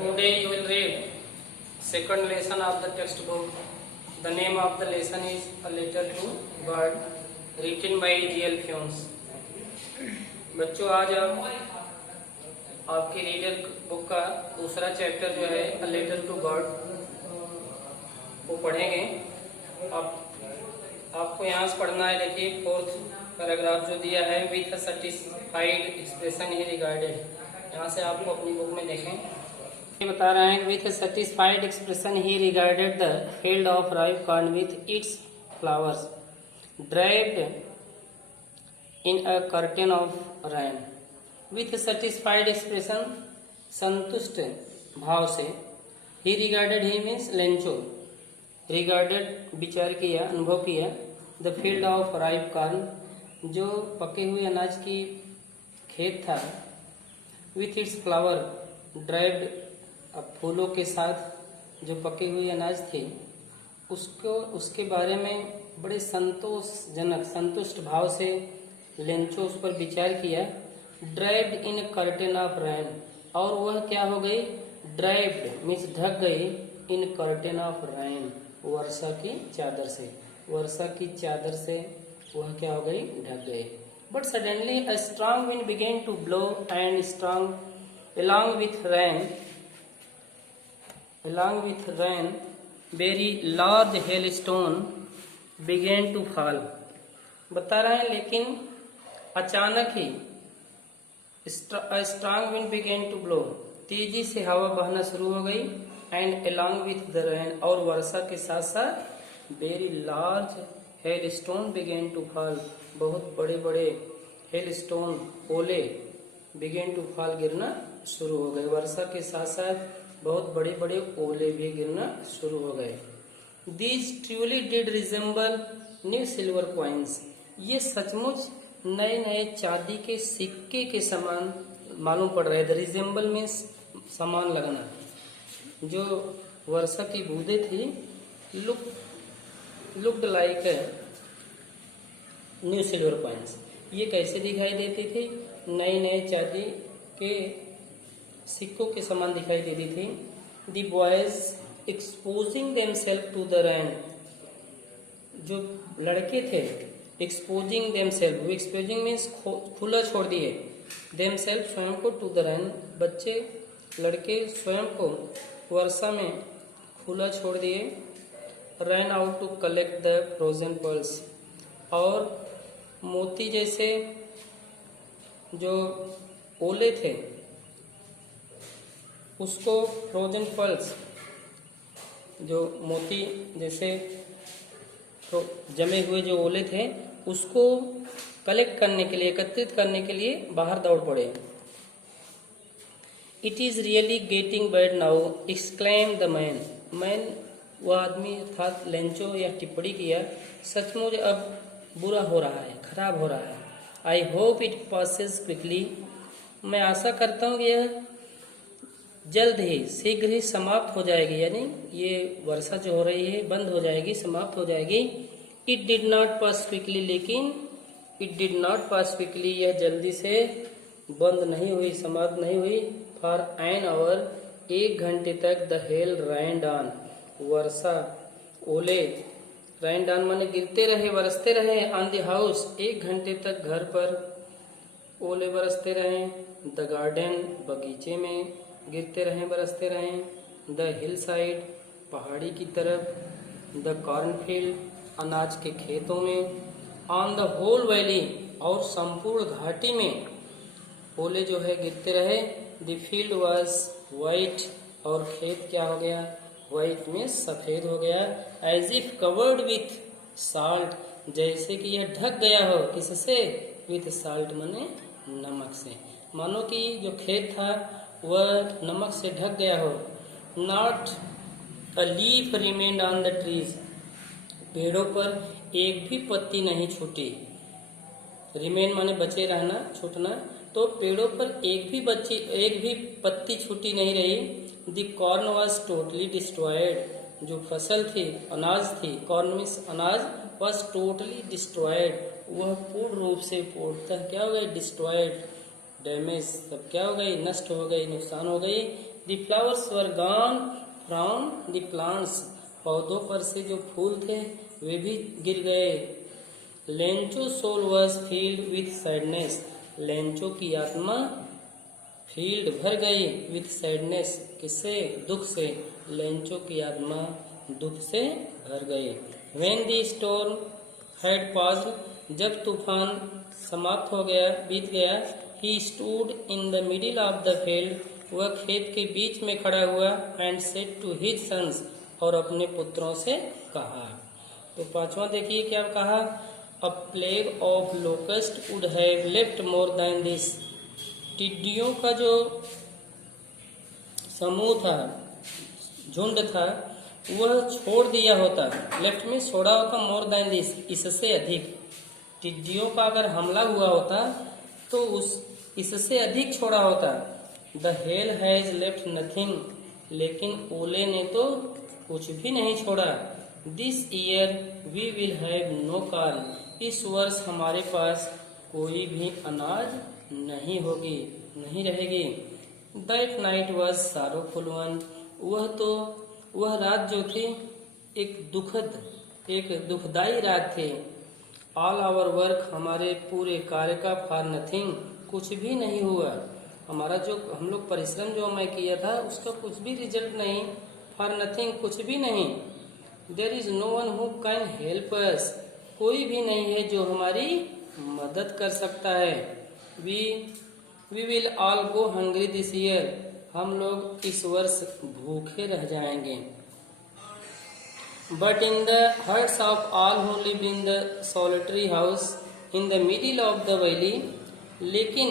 Today you will read second lesson of the textbook. The name of the lesson is A Letter to God, written by G.L. Funes. बच्चों आज आपकी reader book का दूसरा chapter जो है A Letter to God वो पढ़ेंगे। आपको यहाँ से पढ़ना है। देखिए फोर्थ पैराग्राफ जो दिया है with satisfied expression he regarded. यहाँ से आपको अपनी बुक में देखें बता रहे हैं with satisfied expression he regarded the field of ripe corn with its flowers derived in a curtain of rain. With satisfied expression संतुष्ट भाव से, ही रिगार्डेड ही मीन्स लेंचो, रिगार्डेड विचार किया, अनुभव किया, the field of ripe corn जो पके हुए अनाज की खेत था, विथ इट्स फ्लावर ड्राइव्ड फूलों के साथ जो पके हुए अनाज थे उसको उसके बारे में बड़े संतोषजनक संतुष्ट भाव से लेंचो उस पर विचार किया। Derived in curtain of rain, और वह क्या हो गई, ड्राइव्ड मीन्स ढक गई, इन कर्टेन ऑफ रेन वर्षा की चादर से, वर्षा की चादर से वह क्या हो गई, ढक गए। But suddenly a strong wind began to blow and strong along with rain very large hailstone began to fall। बता रहे हैं लेकिन अचानक ही strong wind began to blow, तेजी से हवा बहना शुरू हो गई, and along with the rain और वर्षा के साथ साथ very large hailstone began to fall, बहुत बड़े बड़े hailstone ओले बिगेन टू फॉल गिरना शुरू हो गए। वर्षा के साथ साथ बहुत बड़े बड़े ओले भी गिरना शुरू हो गए। These truly did resemble new silver coins, ये सचमुच नए नए चांदी के सिक्के के समान मालूम पड़ रहे थे। रिजेंबल मीन्स समान लगना। जो वर्षा की बूंदें थी looked like new silver coins, ये कैसे दिखाई देती थी, नए नए चांदी के सिक्कों के समान दिखाई देती थी। The boys exposing themselves to the rain, जो लड़के थे एक्सपोजिंग देमसेल्फ, वो एक्सपोजिंग मीन्स खुला छोड़ दिए, देमसेल्फ स्वयं को, टू द रेन बच्चे लड़के स्वयं को वर्षा में खुला छोड़ दिए। Ran out to collect the frozen pearls, और मोती जैसे जो ओले थे उसको, फ्रोजन पर्ल्स जो मोती जैसे तो जमे हुए जो ओले थे उसको कलेक्ट करने के लिए, एकत्रित करने के लिए बाहर दौड़ पड़े। It is really getting bad now exclaim the man, man वह आदमी अर्थात लेंचो यह टिप्पणी किया, सचमुच अब बुरा हो रहा है, खराब हो रहा है। I hope it passes quickly, मैं आशा करता हूँ कि यह जल्द ही शीघ्र ही समाप्त हो जाएगी, यानी ये वर्षा जो हो रही है बंद हो जाएगी, समाप्त हो जाएगी। It did not pass quickly, लेकिन it did not pass quickly, यह जल्दी से बंद नहीं हुई, समाप्त नहीं हुई। फॉर एन आवर, 1 घंटे तक द हेल रैन डाउन, वर्षा ओले, रैन डाउन माने गिरते रहे, बरसते रहे। ऑन द हाउस, 1 घंटे तक घर पर ओले बरसते रहे। द गार्डन, बगीचे में गिरते रहे, बरसते रहे। द हिल साइड, पहाड़ी की तरफ। द कॉर्नफील्ड, अनाज के खेतों में। ऑन द होल वैली, और संपूर्ण घाटी में ओले जो है गिरते रहे। द फील्ड वाज वाइट, और खेत क्या हो गया, व्हाइट में सफेद हो गया। As if covered with salt, जैसे कि यह ढक गया हो, किससे, विथ साल्ट माने नमक से, मानो कि जो खेत था वह नमक से ढक गया हो। Not a leaf remained on the trees, पेड़ों पर एक भी पत्ती नहीं छूटी। रिमेन माने बचे रहना, छूटना, तो पेड़ों पर एक भी पत्ती छूटी नहीं रही। The corn was totally destroyed, जो फसल थी, अनाज थी, कॉर्न मीन्स अनाज, वॉज टोटली डिस्ट्रॉयड, वह पूर्ण रूप से पूर्णतः क्या हो गई, डिस्ट्रॉयड, डैमेज, सब क्या हो गई, नष्ट हो गई, नुकसान हो गई। The flowers were gone from the plants, पौधों पर से जो फूल थे वे भी गिर गए। Lencho soul was filled with sadness, Lencho की आत्मा फील्ड भर गई विथ सैडनेस, किससे? दुख से। लेंचो की आत्मा दुख से भर गई। When the storm had passed, जब तूफान समाप्त हो गया, बीत गया, he stood in the middle of the field, वह खेत के बीच में खड़ा हुआ, and said to his sons, और अपने पुत्रों से कहा। तो पांचवा देखिए क्या कहा, अ plague of locust would have left more than this, टिड्डियों का जो समूह था, झुंड था, वह छोड़ दिया होता, लेफ्ट में छोड़ा होता, मोर देन दिस, इससे अधिक। टिड्डियों का अगर हमला हुआ होता तो इससे अधिक छोड़ा होता। The hail has left nothing, लेकिन ओले ने तो कुछ भी नहीं छोड़ा। This year we will have no corn, इस वर्ष हमारे पास कोई भी अनाज नहीं होगी, नहीं रहेगी। दैट नाइट वॉज सारोफुल वन, वह रात जो थी एक दुखदाई रात थी। ऑल आवर वर्क, हमारे पूरे कार्य का, फॉर नथिंग, कुछ भी नहीं हुआ। हमारा जो हम लोग परिश्रम जो मैं किया था उसका कुछ भी रिजल्ट नहीं, फॉर नथिंग, कुछ भी नहीं। There is no one who can help us, कोई भी नहीं है जो हमारी मदद कर सकता है। We will all go hungry this year, हम लोग इस वर्ष भूखे रह जाएंगे। But in the hearts of all who live in the solitary house in the middle of the valley, लेकिन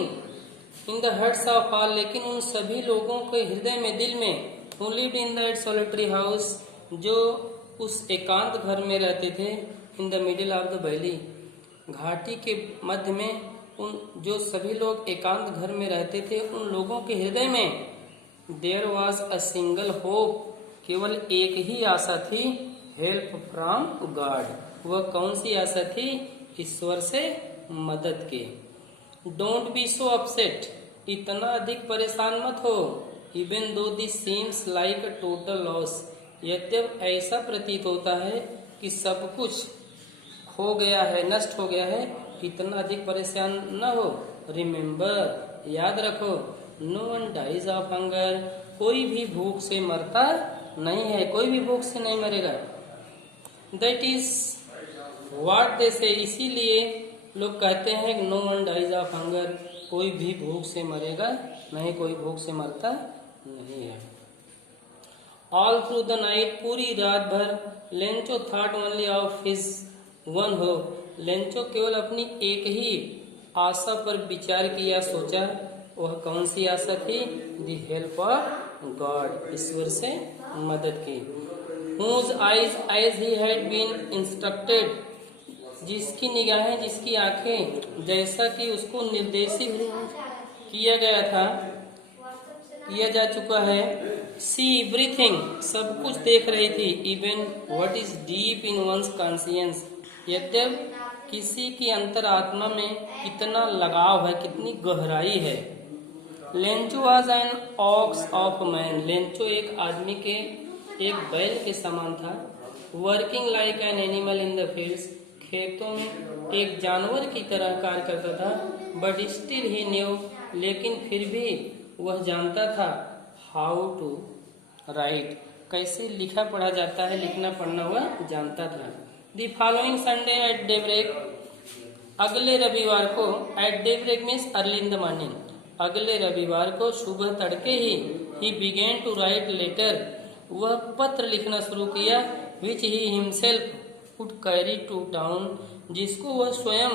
in the hearts of all, लेकिन उन सभी लोगों के हृदय में, दिल में, who lived in that solitary house, जो उस एकांत घर में रहते थे, in the middle of the valley, घाटी के मध्य में, उन जो सभी लोग एकांत घर में रहते थे, उन लोगों के हृदय में there was a single hope, केवल एक ही आशा थी, हेल्प फ्रॉम गॉड, वह कौन सी आशा थी? ईश्वर से मदद की। डोंट बी सो अपसेट, इतना अधिक परेशान मत हो। Even though this seems like a total loss, यद्यप ऐसा प्रतीत होता है कि सब कुछ खो गया है, नष्ट हो गया है, इतना अधिक परेशान न हो। रिमेम्बर, याद रखो, no one dies of hunger, कोई भी भूख से मरता नहीं है, कोई भी भूख से नहीं मरेगा। दैट इज व्हाट दे से, इसीलिए लोग कहते हैं no one dies of hunger, कोई भी भूख से मरेगा नहीं, कोई भूख से मरता नहीं है। ऑल थ्रू द नाइट, पूरी रात भर, Lencho thought only of his one hope, Lencho केवल अपनी एक ही आशा पर विचार किया, सोचा। वह कौन सी आशा थी? द हेल्प ऑफ गॉड, ईश्वर से मदद की। Whose eyes as he had been instructed, जिसकी निगाहें, जिसकी आंखें, जैसा कि उसको निर्देशित किया गया था, किया जा चुका है। सी एवरीथिंग, सब कुछ देख रही थी। Even what is deep in one's conscience, यद्यप किसी की अंतरात्मा में कितना लगाव है, कितनी गहराई है। Lencho was an ox of man, Lencho एक आदमी के, एक बैल के समान था। Working like an animal in the fields, खेतों में एक जानवर की तरह कार्य करता था। बट स्टिल ही न्यू, लेकिन फिर भी वह जानता था, हाउ टू राइट, कैसे लिखा पढ़ा जाता है, लिखना पढ़ना वह जानता था। The following Sunday at daybreak, अगले रविवार को, at daybreak means early in the morning, अगले रविवार को सुबह तड़के ही बिगेन टू राइट लेटर, वह पत्र लिखना शुरू किया। Which he himself would carry to town, जिसको वह स्वयं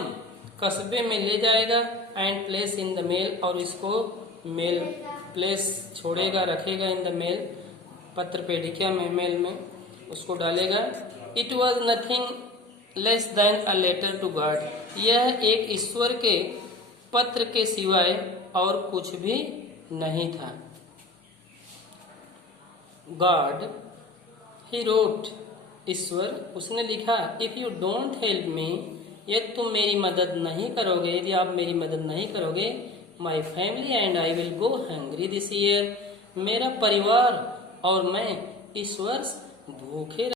कस्बे में ले जाएगा। And place in the mail, और इसको मेल प्लेस छोड़ेगा, रखेगा इन द मेल, पत्र पेटिका में, मेल में उसको डालेगा। It was nothing less than a letter to God, यह एक ईश्वर के पत्र के सिवाय और कुछ भी नहीं था। गॉड ही रोट, ईश्वर उसने लिखा, if you don't help me, यदि तुम मेरी मदद नहीं करोगे, यदि आप मेरी मदद नहीं करोगे, my family and I will go hungry this year, मेरा परिवार और मैं इस वर्ष भूखे